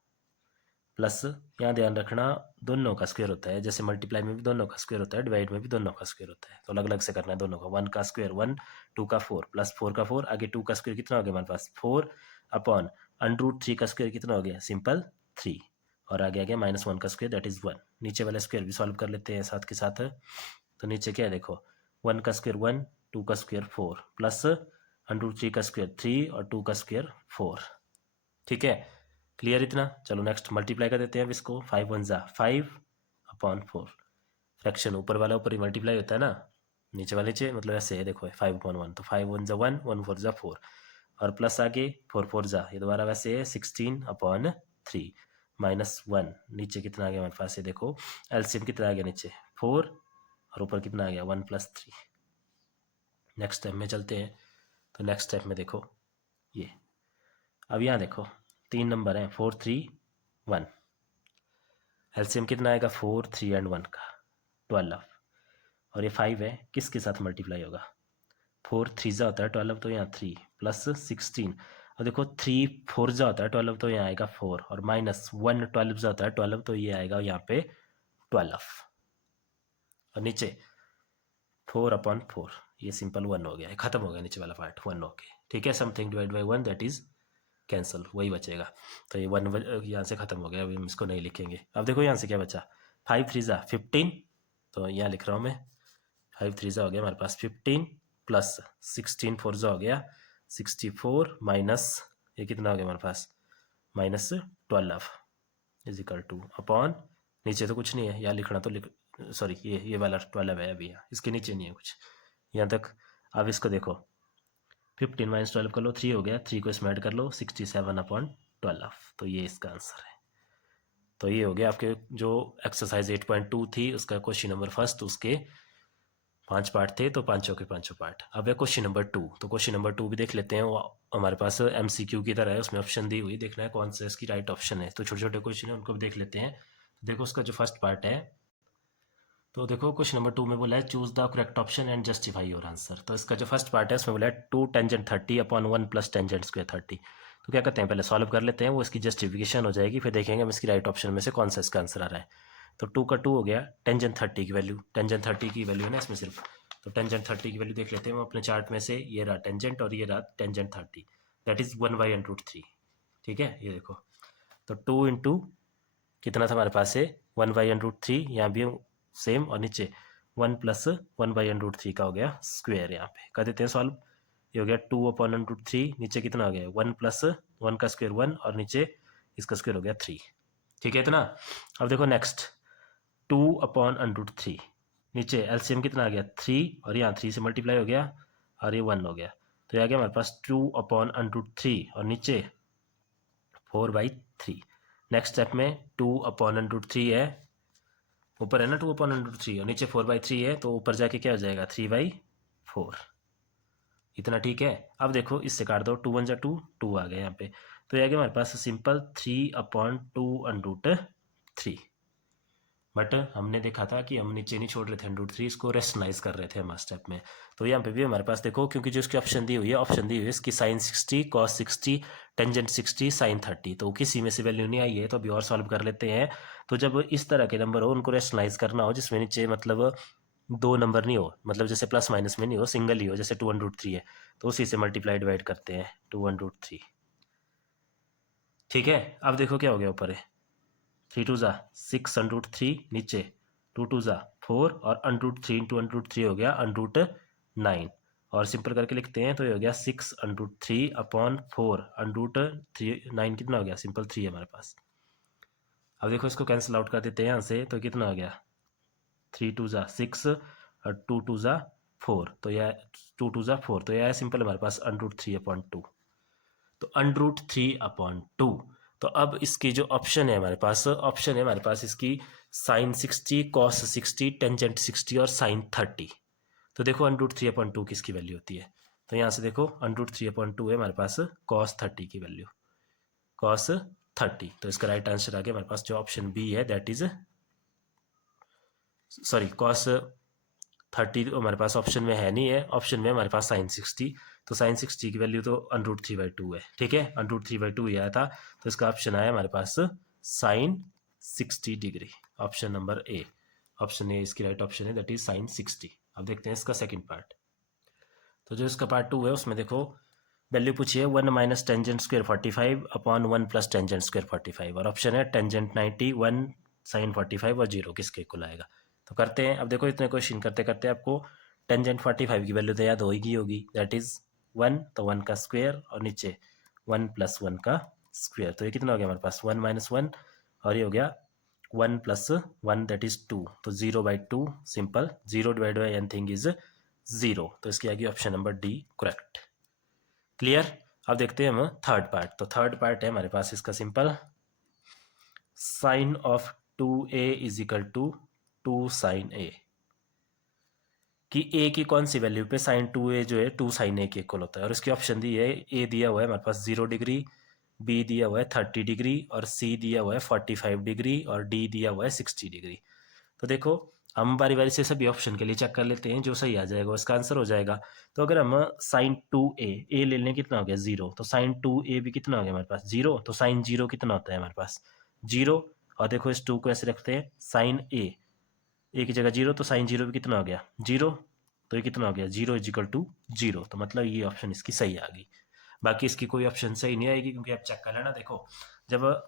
प्लस यहाँ ध्यान रखना दोनों का स्क्वायर होता है, जैसे मल्टीप्लाई में भी दोनों का स्क्वायर होता है, डिवाइड में भी दोनों का स्क्वायर होता है, तो अलग अलग से करना है दोनों का। 1 का स्क्वायर 1, 2 का 4, प्लस 4 का 4, आगे 2 का स्क्वायर कितना हो गया हमारे पास 4 अपॉन √3 का स्क्वायर कितना हो गया सिंपल 3, और आगे आ गया -1 का स्क्वायर दैट इज 1। नीचे वाला स्क्वायर भी सॉल्व कर लेते हैं साथ के साथ। तो नीचे क्या है देखो 1 का स्क्वायर 1, 2 का स्क्वायर 4, प्लस √3 का स्क्वायर 3 और 2 का स्क्वायर 4, ठीक है। क्लियर इतना। चलो नेक्स्ट मल्टीप्लाई कर देते हैं अब इसको, 5 1 ज़ा 5/4, फ्रैक्शन ऊपर वाला ऊपर ही मल्टीप्लाई होता है ना, नीचे वाले नीचे, मतलब ऐसे है देखो 5/1, तो 5 1 ज़ा 1, 1 4 ज़ा 4, और प्लस आगे 4 4 ज़ा, ये दोबारा वैसे है 16/3 -1, नीचे कितना आ गया हमारे पास ये देखो एलसीएम कितना आ गया नीचे 4, और ऊपर कितना आ गया 1 + 3। नेक्स्ट स्टेप में चलते हैं, तो नेक्स्ट स्टेप में देखो ये, अब यहाँ देखो 3 नंबर हैं 4 3 1, एलसीएम कितना आएगा 4 3 एंड 1 का 12, और ये 5 है किसके साथ मल्टीप्लाई होगा 4 3 जा होता है 12, तो यहाँ 3 प्लस 16, और देखो 3 4 जा होता है 12, तो यहाँ आएगा 4, और -1 12 जा होता है 12, तो ये आएगा यहाँ पे 12, और नीचे 4/4, ये सिंपल 1 हो गया, खत्म हो गया नीचे वाला पार्ट 1 हो गया, ठीक है। Something divide by 1 that is cancel, वही बचेगा, तो ये 1 यहाँ से खत्म हो गया, अभी हम इसको नहीं लिखेंगे। अब देखो यहाँ से क्या बचा 5 3 ज़ा 15, तो यहाँ लिख रहा हूँ मैं 5 3 ज़ा हो गया हमारे पास 15, प्लस 16 4 ज़ा हो गया 64, माइनस ये कितना हो गया हमारे पास -12 इज इक्वल टू अपॉन, नीचे तो कुछ नहीं है यहाँ लिखना, तो सॉरी ये वाला 12 है अभी, यहाँ इसके नीचे नहीं है कुछ यहाँ तक। अब इसको देखो 15 - 12 कर लो 3 हो गया, 3 को इसमें ऐड कर लो 67/12, तो ये इसका आंसर है। तो ये हो गया आपके जो एक्सरसाइज 8.2 थी उसका क्वेश्चन नंबर 1, उसके 5 पार्ट थे, तो पांचों के पांचों पार्ट। अब है क्वेश्चन नंबर 2, तो क्वेश्चन नंबर 2 भी देख लेते हैं, वो हमारे पास MCQ की तरह है, उसमें ऑप्शन दी हुई, देखना है कौन सा इसकी राइट ऑप्शन है, तो छोटे छोटे क्वेश्चन है उनको भी देख लेते हैं। देखो उसका जो फर्स्ट पार्ट है, तो देखो क्वेश्चन नंबर 2 में बोला है choose the correct option and justify your answer. तो इसका जो फर्स्ट पार्ट है उसमें बोला है 2 टेंजेंट 30 अपॉन 1 + टेंजेंट स्क्वायर 30, तो क्या करते हैं, पहले सॉल्व कर लेते हैं, वो इसकी जस्टिफिकेशन हो जाएगी, फिर देखेंगे हम इसकी राइट ऑप्शन में से कौन सा इसका आंसर आ रहा है। तो 2 का 2 हो गया, टेंजेंट 30 की वैल्यू, टेंजेंट 30 की वैल्यू है ना इसमें सिर्फ, तो टेंजेंट 30 की वैल्यू देख लेते हैं हम अपने चार्ट में से, ये रहा टेंजेंट और ये रहा टेंजेंट 30, दैट इज 1/√3। ठीक है, ये देखो, तो 2 इंटू कितना था हमारे पास से 1/√3, यहाँ भी सेम, और नीचे 1 प्लस 1/√3 का हो गया स्क्वेयर, यहाँ पे कर देते हैं सॉल्व। ये हो गया 2/√3, नीचे कितना हो गया 1 प्लस 1 का स्क्वेयर 1, और नीचे इसका स्क्वेयर हो गया 3। ठीक है इतना। अब देखो नेक्स्ट 2/√3, नीचे एलसीएम कितना आ गया 3, और यहाँ 3 से मल्टीप्लाई हो गया, और ये 1 हो गया, तो ये आ गया हमारे पास 2/√3, और नीचे 4/3। नेक्स्ट स्टेप में 2/√3 है, ऊपर है ना 2/√3 और नीचे 4/3 है, तो ऊपर जाके क्या हो जाएगा 3/4। इतना ठीक है। अब देखो इससे काट दो, 2 1 जा 2, 2 आ गया यहाँ पे, तो ये आ गया हमारे पास सिंपल 3/2√3। बट हमने देखा था कि हम नीचे नहीं छोड़ रहे थे √3, इसको रेशनलाइज कर रहे थे हमारे स्टेप में। तो यहाँ पे भी हमारे पास देखो, क्योंकि जो इसकी ऑप्शन दी हुई है, ऑप्शन दी हुई है इसकी sin 60, cos 60, टेंजेंट 60, sin 30, तो किसी में से वैल्यू नहीं आई है, तो अभी और सॉल्व कर लेते हैं। तो जब इस तरह के नंबर हो, उनको रेशनलाइज करना हो, जिसमें नीचे मतलब 2 नंबर नहीं हो, मतलब जैसे प्लस माइनस में नहीं हो, सिंगल ही हो, जैसे 2/√3 है, तो उसी से मल्टीप्लाई डिवाइड करते हैं 2/√3। ठीक है, अब देखो क्या हो गया, ऊपर है 3 2 6/√3, नीचे 2 2 4, और √3 इंटू √3 हो गया √9, और सिंपल करके लिखते हैं तो ये हो गया 6/3/4, √3 9 कितना हो गया, सिंपल 3 है हमारे पास। अब देखो इसको कैंसिल आउट कर देते हैं यहाँ से, तो कितना हो गया 3 2 6 और 2 2 4, तो यह 2 2 4, तो यह सिंपल हमारे पास √3/2, तो √3/2। तो अब इसकी जो ऑप्शन है हमारे पास, ऑप्शन है हमारे पास इसकी sin 60, cos 60, टेंजेंट 60 और sin 30। तो देखो √3/2 किसकी वैल्यू होती है, तो यहाँ से देखो √3/2 है हमारे पास cos 30 की वैल्यू, cos 30, तो इसका राइट आंसर आ गया हमारे पास जो ऑप्शन बी है, दैट इज सॉरी cos 30 तो हमारे पास ऑप्शन में है नहीं है, ऑप्शन में हमारे पास sin 60, तो sin 60 की वैल्यू तो √3/2 है। ठीक है, √3/2 ही आया था, तो इसका ऑप्शन आया हमारे पास sin 60 degree, option number A. Option A इसकी राइट ऑप्शन है, दैट इज sin 60। अब देखते हैं इसका सेकंड पार्ट। तो जो इसका पार्ट 2 है, उसमें देखो वैल्यू पूछी है 1 minus tangent square 45/1 plus tangent square 45, और ऑप्शन है टेंजेंट 90, 1 sin 45 और 0 किसके इक्वल आएगा। तो करते हैं। अब देखो इतने क्वेश्चन करते करते आपको टेंजेंट 45 की वैल्यू तो याद होगी, दैट इज 1, तो 1 का स्क्वायर, और नीचे 1 प्लस 1 का स्क्वायर, तो ये कितना हो गया हमारे पास 1 माइनस 1, और ये हो गया 1 प्लस 1 दैट इज 2, तो 0/2, simple 0 divide by anything is 0, तो इसकी आएगी option number D correct. Clear. अब देखते हैं हम थर्ड पार्ट। तो थर्ड पार्ट है हमारे पास इसका simple, sine of 2a is equal to 2 sin a, कि a की कौन सी वैल्यू पे साइन 2a जो है 2 sin a के इक्वल होता है, और इसकी ऑप्शन दी है, a दिया हुआ है हमारे पास 0 डिग्री, b दिया हुआ है 30 डिग्री, और c दिया हुआ है 45 डिग्री, और d दिया हुआ है 60 डिग्री। तो देखो हम बारी बारी से सभी ऑप्शन के लिए चेक कर लेते हैं, जो सही आ जाएगा उसका आंसर हो जाएगा। तो अगर हम साइन 2a, a ले लें कितना हो गया 0, तो साइन 2a भी कितना हो गया हमारे पास 0, तो साइन 0 कितना होता है हमारे पास 0, और देखो इस 2 को ऐसे रखते हैं, साइन a की जगह 0, तो साइन 0 भी कितना हो गया 0, तो ये कितना हो गया 0 इज इक्वल टू 0, तो मतलब ये ऑप्शन इसकी सही आ गई। बाकी इसकी कोई ऑप्शन सही नहीं आएगी, क्योंकि आप चेक कर लेना, देखो जब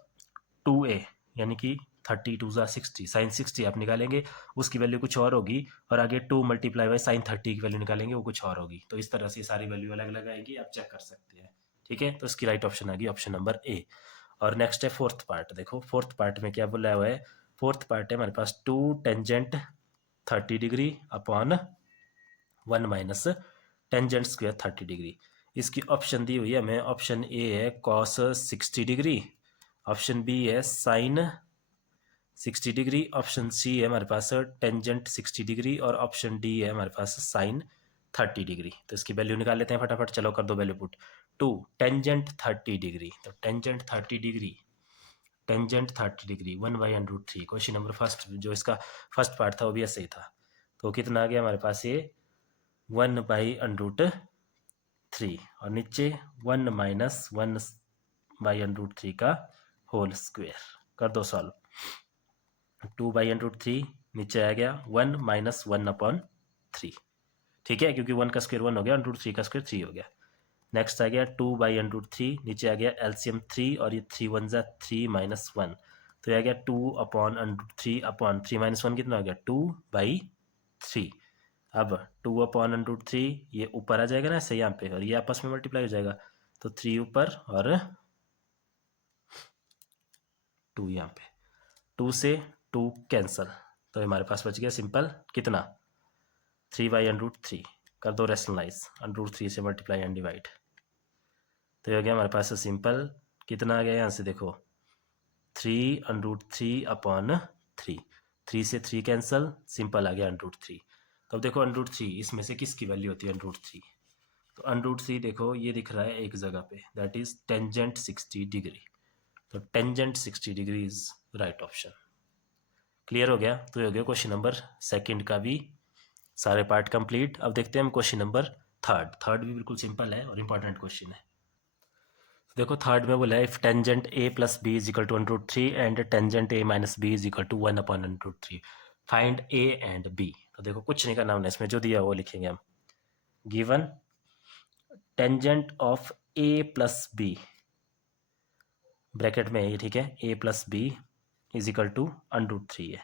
2a यानी कि 30 2 60, साइन 60 आप निकालेंगे, उसकी वैल्यू कुछ और होगी, और आगे 2 मल्टीप्लाई बाई साइन 30 की वैल्यू निकालेंगे, वो कुछ और होगी। तो इस तरह से सारी वैल्यू अलग अलग आएगी, आप चेक कर सकते हैं। ठीक है, तो इसकी राइट ऑप्शन आ गई ऑप्शन नंबर ए। और नेक्स्ट है फोर्थ पार्ट। देखो फोर्थ पार्ट में क्या बोला हुआ है, फोर्थ पार्ट है हमारे पास 2 tangent 30 degree upon 1 minus tangent square 30 degree. इसकी ऑप्शन दी हुई है हमें, ऑप्शन ए है कॉस 60 डिग्री, ऑप्शन बी है साइन 60 डिग्री, ऑप्शन सी है हमारे पास टेंजेंट 60 डिग्री, और ऑप्शन डी है हमारे पास साइन 30 डिग्री। तो इसकी वैल्यू निकाल लेते हैं फटाफट, चलो कर दो वैल्यू पुट। 2 टेंजेंट 30 डिग्री, तो tangent 30 degree, tangent 30 degree 1/√3। Question number first जो इसका फर्स्ट पार्ट था वो भी ऐसे ही था, तो कितना आ गया हमारे पास ये 1/√3, और नीचे 1 minus 1 by under root three का होल स्क्वायर। कर दो solve. 2 by under root three नीचे आ गया 1 माइनस 1/3, ठीक है, क्योंकि 1 का स्क्वायर 1 हो गया, अंडर रूट थ्री का स्क्वायर 3 हो गया। नेक्स्ट आ गया 2 बाई अंडर रूट थ्री, नीचे आ गया एलसीएम 3 और ये 3 1 ज़ा 3 माइनस 1, तो ये आ गया 2 upon under root three upon 3 minus 1 कितना हो गया 2 बाई 3। अब 2 अपॉन अंडर रूट थ्री ये ऊपर आ जाएगा ना ऐसे यहाँ पे, और ये आपस में मल्टीप्लाई हो जाएगा, तो 3 ऊपर और 2 यहाँ पे, 2 से 2 कैंसल, तो हमारे पास बच गया सिंपल कितना 3 बाई अंडर रूट थ्री। कर दो रेशनलाइज, अंडर रूट थ्री से मल्टीप्लाई एंड डिवाइड, तो ये हो गया हमारे पास सिंपल कितना आ गया यहाँ से देखो 3 अंडर रूट थ्री अपॉन 3, 3 से 3 कैंसल, सिंपल आ गया अंडर रूट थ्री। तो अब देखो अंडर रूट थ्री इसमें से किसकी वैल्यू होती है अंडर रूट थ्री, तो अंडर रूट थ्री देखो ये दिख रहा है एक जगह पे, दैट इज टेंजेंट 60 डिग्री, तो tangent 60 degree is right option. Clear हो गया, तो ये हो गया क्वेश्चन नंबर सेकंड का भी सारे पार्ट कंप्लीट। अब देखते हैं हम क्वेश्चन नंबर थर्ड। थर्ड भी बिल्कुल सिंपल है और इंपॉर्टेंट क्वेश्चन है। देखो थर्ड में बोला है if tangent A plus B is equal to under root three and tangent A minus B is equal to 1 upon under root three, find A and B. तो देखो कुछ नहीं करना हमने, इसमें जो दिया वो लिखेंगे हम। Given tangent of A plus B, bracket में है ये, ठीक है, A plus B is equal to under root three है,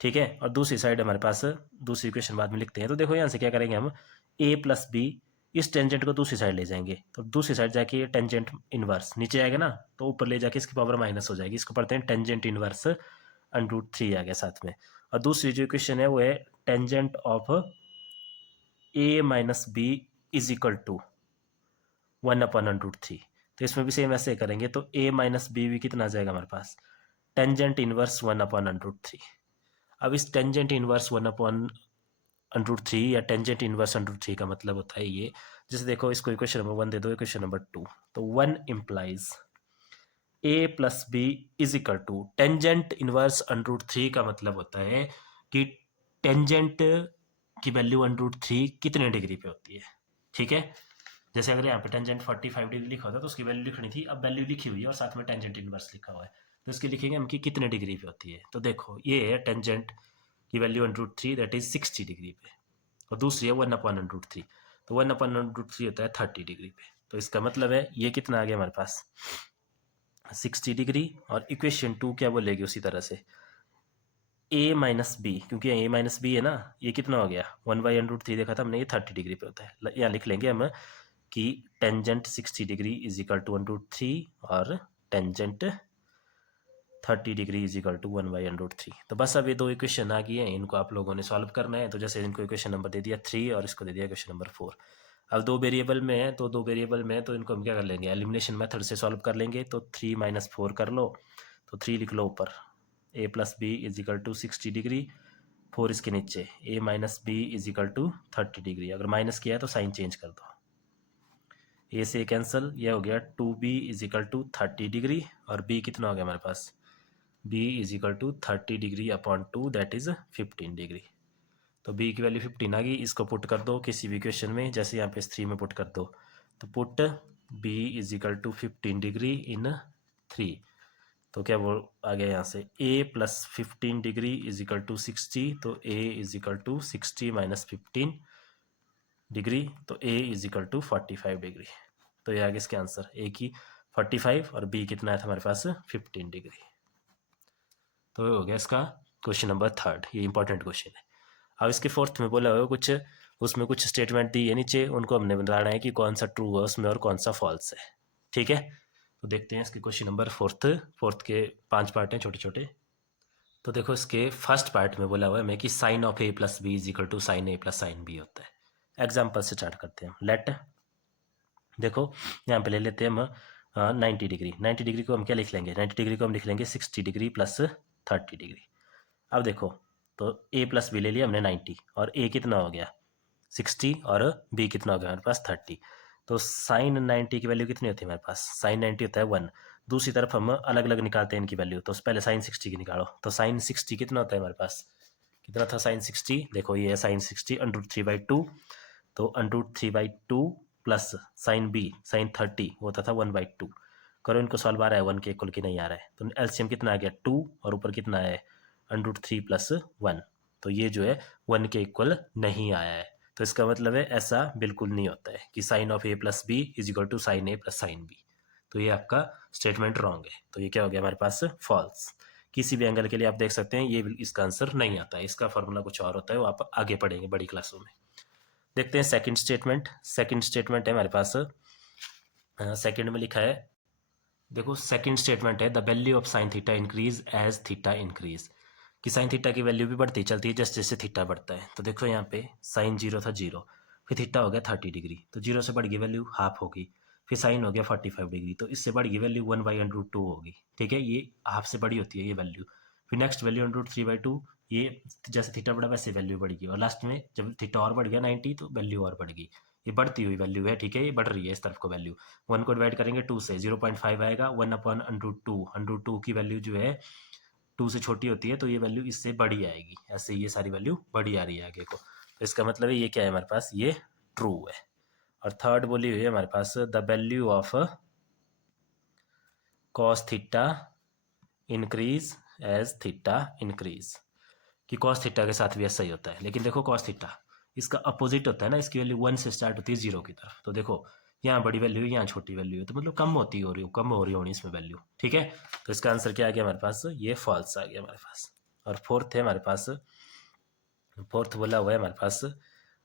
ठीक है, और दूसरी साइड हमारे पास दूसरी इक्वेशन बाद में लिखते हैं। तो देखो यहाँ से क्या करेंगे हम, ए प्लस बी इस टेंजेंट को दूसरी साइड ले जाएंगे, तो दूसरी साइड जाके ये टेंजेंट इनवर्स नीचे आएगा ना, तो ऊपर ले जाके इसकी पावर माइनस हो जाएगी, इसको पढ़ते हैं tangent inverse under root three आ गया साथ में। और दूसरी जो इक्वेशन है वो है tangent of A minus B is equal to 1 upon under root three, तो इसमें भी सेम ऐसे करेंगे, तो ए माइनस बी भी कितना आ जाएगा हमारे पास tangent inverse 1 upon under root three. अब इस tangent inverse 1 upon under root three या tangent inverse under root three का मतलब होता है ये, जैसे देखो इसको इक्वेशन नंबर 1 दे दो, इक्वेशन नंबर 2, तो 1 implies A plus B is equal to tangent inverse under root three का मतलब होता है कि टेंजेंट की वैल्यू अंडर रूट थ्री कितने डिग्री पे होती है, ठीक है। जैसे अगर यहाँ पे टेंजेंट 45 डिग्री लिखा होता तो उसकी वैल्यू लिखनी थी, अब वैल्यू लिखी हुई है और साथ में टेंजेंट इनवर्स लिखा हुआ है, तो इसके लिखेंगे हम कि कितने डिग्री पे होती है। तो देखो ये है टेंजेंट की value under root three that is 60 degree पे, और दूसरी है 1 अपॉन अंडर रूट थ्री, तो 1 अपॉन अंडर रूट थ्री होता है 30 डिग्री पे, तो इसका मतलब है ये कितना आ गया हमारे पास 60 डिग्री। और इक्वेशन 2 क्या बोलेगी उसी तरह से ए माइनस बी, क्योंकि ए माइनस बी है ना, ये कितना हो गया 1 बाई अंडर रूट थ्री देखा था हमने, ये 30 डिग्री पे होता है, यहाँ लिख लेंगे हम कि tangent 60 degree is equal to under root three और tangent 30 degree is equal to 1 by under root three. तो बस अब ये दो इक्वेशन आ गई हैं, इनको आप लोगों ने सॉल्व करना है। तो जैसे इनको इक्वेशन नंबर दे दिया 3 और इसको दे दिया इक्वेशन नंबर 4। अब दो वेरिएबल में है, तो दो वेरिएबल में है तो इनको हम क्या कर लेंगे, एलिमिनेशन मेथड से सॉल्व कर लेंगे। तो 3 माइनस 4 कर लो, तो 3 लिख लो ऊपर, A plus B is equal to 60 degree, 4 इसके नीचे A minus B is equal to 30 degree, अगर माइनस किया है तो साइन चेंज कर दो, ए से कैंसिल, ये हो गया 2b is equal to 30 degree, और b कितना हो गया हमारे पास b is equal to 30 degree upon 2 that is 15 degree. तो b की वैल्यू 15 आ गई, इसको पुट कर दो किसी भी इक्वेशन में, जैसे यहाँ पे 3 में पुट कर दो, तो put b is equal to 15 degree in 3, तो क्या वो आ गया यहाँ से a plus 15 degree is equal to 60, तो a is equal to 60 minus 15 degree, तो a is equal to 45 degree. तो ये आ गया इसके आंसर, a की 45 और b कितना है हमारे पास 15 डिग्री। तो ये हो गया इसका क्वेश्चन नंबर थर्ड, ये इंपॉर्टेंट क्वेश्चन है। अब इसके फोर्थ में बोला हुआ कुछ, उसमें कुछ स्टेटमेंट दी है नीचे, उनको हमने बताना है कि कौन सा ट्रू है उसमें और कौन सा फॉल्स है, ठीक है। तो देखते हैं इसके क्वेश्चन नंबर फोर्थ के 5 पार्ट हैं छोटे छोटे। तो देखो इसके फर्स्ट पार्ट में बोला हुआ है मैं कि sine of A plus B is equal to sine A plus sine B होता है। एग्जाम्पल से स्टार्ट करते हैं। लेट देखो यहाँ पे ले लेते हैं हम 90 डिग्री, 90 डिग्री को हम क्या लिख लेंगे, 90 डिग्री को हम लिख लेंगे 60 डिग्री प्लस 30 डिग्री। अब देखो तो a प्लस बी ले लिया हमने 90, और a कितना हो गया 60 और b कितना हो गया हमारे पास 30, तो साइन 90 की वैल्यू कितनी होती है हमारे पास, साइन 90 होता है 1। दूसरी तरफ हम अलग अलग निकालते हैं इनकी वैल्यू, तो पहले साइन 60 की निकालो, तो साइन 60 कितना होता है हमारे पास, कितना था साइन 60, देखो ये है साइन 60 अंडर रूट 3/2, तो under root 3/2 plus sine B sine 30 होता था 1/2, करो इनको सॉल्व, आ रहा है 1 के इक्वल की नहीं आ रहा है, तो एलसीएम कितना आ गया 2 और ऊपर कितना है √3 + 1, तो ये जो है 1 के इक्वल नहीं आया है। तो इसका मतलब है ऐसा बिल्कुल नहीं होता है कि sine of a + b = sine a + sine b, तो ये आपका स्टेटमेंट रॉन्ग है। तो ये क्या हो गया हमारे पास फॉल्स। किसी भी एंगल के लिए आप देख सकते हैं ये इसका आंसर नहीं आता है, इसका फॉर्मूला कुछ और होता है, वो आप आगे पढ़ेंगे बड़ी क्लासों में। देखते हैं सेकंड स्टेटमेंट। सेकंड स्टेटमेंट है हमारे पास, सेकंड में लिखा है, देखो सेकंड स्टेटमेंट है the value of sine theta increase as theta increase, कि साइन थीटा की वैल्यू भी बढ़ती चलती है जैसे जैसे थीटा बढ़ता है। तो देखो यहाँ पे साइन 0 था 0, फिर थीटा हो गया 30 डिग्री, तो 0 से बढ़ गई वैल्यू हाफ होगी, फिर साइन हो गया 45 डिग्री, तो इससे बढ़ गई वैल्यू 1/√2 होगी, ठीक है, ये हाफ से बड़ी होती है ये वैल्यू। फिर नेक्स्ट वैल्यू √3/2, ये जैसे थीटा बढ़ा वैसे वैल्यू बढ़ेगी, और लास्ट में जब थीटा और बढ़ गया 90 तो वैल्यू और बढ़ गई। ये बढ़ती हुई वैल्यू है, ठीक है, ये बढ़ रही है इस तरफ को वैल्यू। 1 को डिवाइड करेंगे 2 से 0.5 आएगा, 1/√2, √2 की वैल्यू जो है 2 से छोटी होती है, तो ये वैल्यू इससे बड़ी आएगी, ऐसे ये सारी वैल्यू बड़ी आ रही है आगे को। तो इसका मतलब है ये क्या है हमारे पास, ये ट्रू है। और थर्ड बोली हुई है हमारे पास the value of cos theta increase as theta increase, कि कॉस थीटा के साथ भी ऐसा ही होता है, लेकिन देखो कॉस थीटा इसका अपोजिट होता है ना, इसकी वैल्यू 1 से स्टार्ट होती है 0 की तरफ, तो देखो यहाँ बड़ी वैल्यू है यहाँ छोटी वैल्यू है, तो मतलब कम होती हो रही हो, कम हो रही होनी इसमें वैल्यू, ठीक है। तो इसका आंसर क्या आ गया हमारे पास, ये फॉल्स आ गया हमारे पास। और फोर्थ है हमारे पास, फोर्थ बोला हुआ है हमारे पास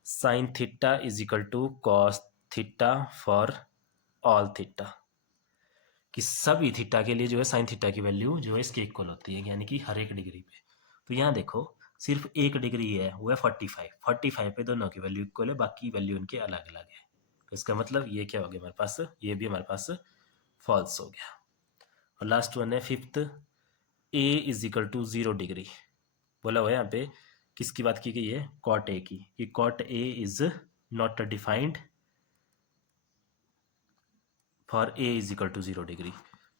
sine theta = cos theta for all theta, कि सभी थीटा के लिए जो है साइन थीटा की वैल्यू जो है इसके इक्वल होती है, यानी कि हर एक डिग्री पे। तो यहाँ देखो सिर्फ एक डिग्री है वो है 45 पे दोनों की वैल्यू इक्वल है, बाकी वैल्यू इनके अलग अलग है। तो इसका मतलब ये क्या हो गया हमारे पास, ये भी हमारे पास फॉल्स हो गया। और लास्ट वन है फिफ्थ, a = 0 डिग्री, बोला हुआ है यहाँ पे किसकी बात की गई है, कॉट ए की, कि cot A is not defined for a = 0 degree.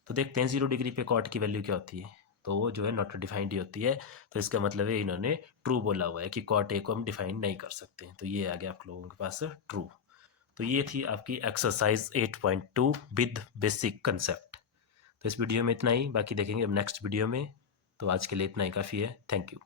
तो देखते हैं 0 डिग्री पे कॉट की वैल्यू क्या होती है, तो वो जो है नॉट डिफाइंड ही होती है। तो इसका मतलब है इन्होंने ट्रू बोला हुआ है कि कॉट ए को हम डिफाइन नहीं कर सकते, तो ये आ गया आप लोगों के पास ट्रू। तो ये थी आपकी एक्सरसाइज 8.2 विद बेसिक कंसेप्ट। तो इस वीडियो में इतना ही, बाकी देखेंगे अब नेक्स्ट वीडियो में। तो आज के लिए इतना ही काफ़ी है, थैंक यू।